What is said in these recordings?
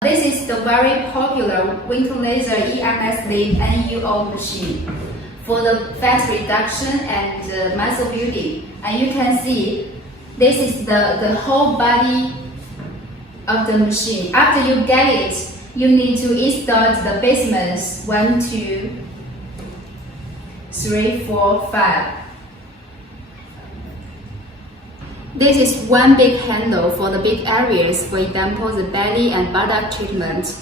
This is the very popular winter laser EMSlim NEO machine for the fat reduction and muscle building. And you can see this is the whole body of the machine. After you get it, you need to install the basements 1, 2, 3, 4, 5. This is one big handle for the big areas, for example, the belly and buttock treatment.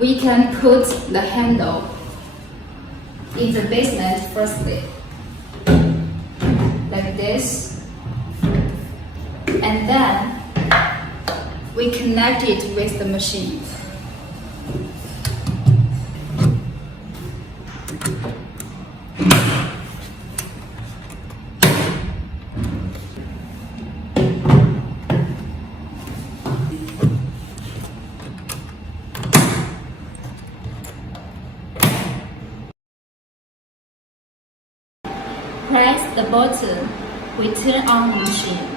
We can put the handle in the basement firstly, like this, and then we connect it with the machine. Press the button, we turn on the machine.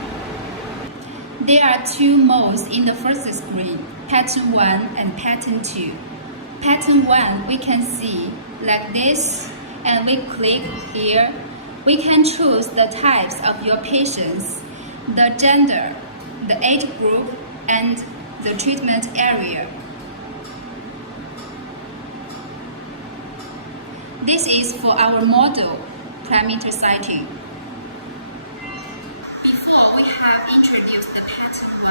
There are two modes in the first screen, pattern 1 and pattern 2. Pattern 1 we can see like this, and we click here. We can choose the types of your patients, the gender, the age group, and the treatment area. This is for our model parameter setting. Before we have introduced the pattern 1,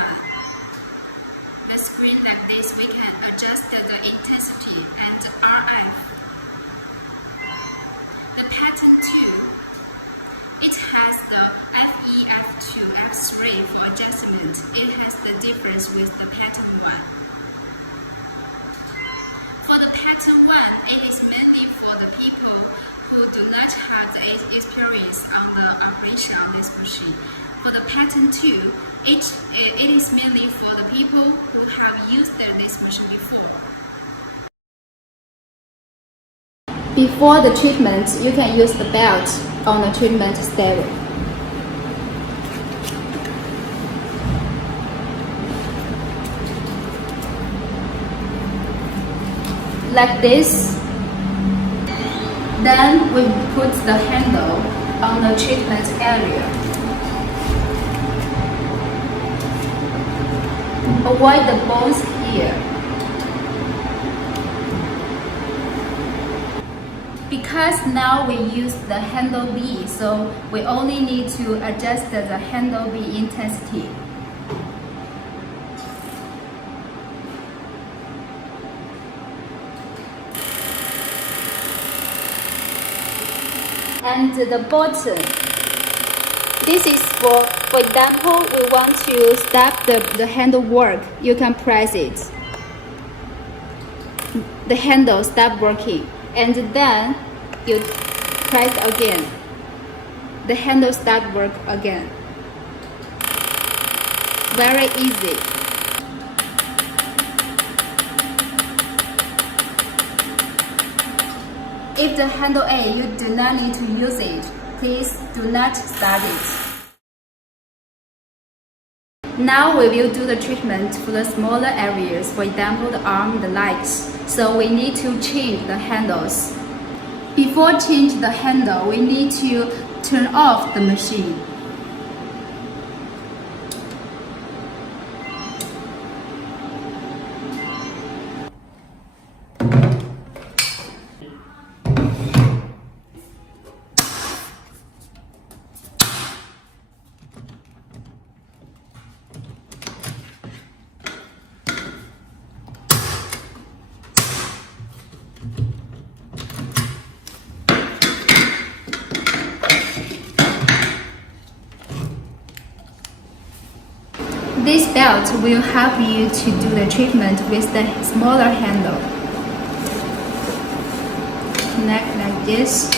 the screen like this, we can adjust the intensity and RF. The pattern 2, it has the FE, F2, F3 for adjustment. It has the difference with the pattern 1. For the pattern 1, it is mainly for the people who do not have the experience on the operation on this machine. For the pattern 2, it is mainly for the people who have used this machine before. Before the treatment, you can use the belt on the treatment stereo. Like this. Then we put the handle on the treatment area. Avoid the bones here. Because now we use the handle B, so we only need to adjust the handle B intensity. And the button. This is for example, we want to stop the handle work. You can press it. The handle stop working, and then you press again. The handle start work again. Very easy. If the handle A, you do not need to use it, please do not start it. Now we will do the treatment for the smaller areas, for example, the arm, the legs. So we need to change the handles. Before change the handle, we need to turn off the machine. This belt will help you to do the treatment with the smaller handle. Connect like this.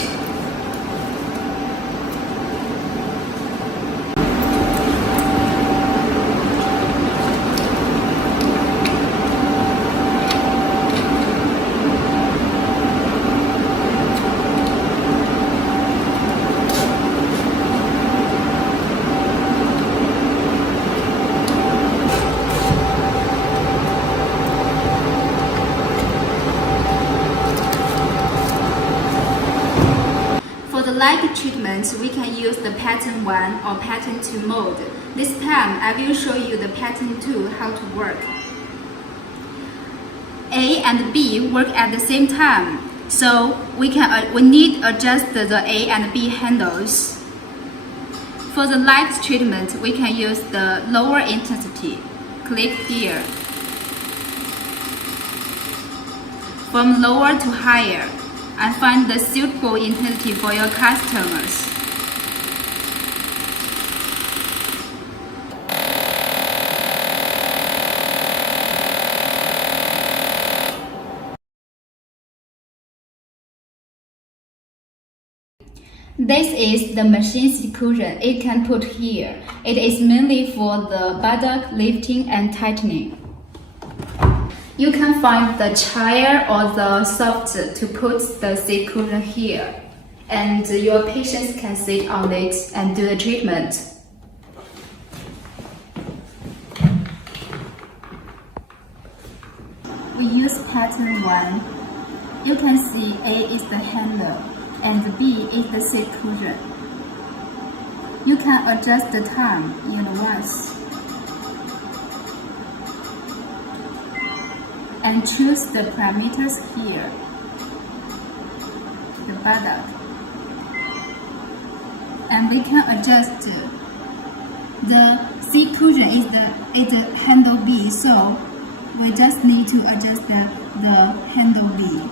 leg treatment, we can use the pattern 1 or pattern 2 mode. This time, I will show you the pattern 2 how to work. A and B work at the same time, so we need adjust the A and B handles. For the light treatment, we can use the lower intensity. Click here. From lower to higher, and find the suitable intensity for your customers. This is the machine cushion it can put here. It is mainly for the buttock lifting and tightening. You can find the chair or the soft to put the seat cushion here, and your patients can sit on it and do the treatment. We use pattern 1. You can see A is the handle and B is the seat cushion. You can adjust the time in advance and choose the parameters here. The buttock. And we can adjust the seat cushion is the handle B, so we just need to adjust the handle B.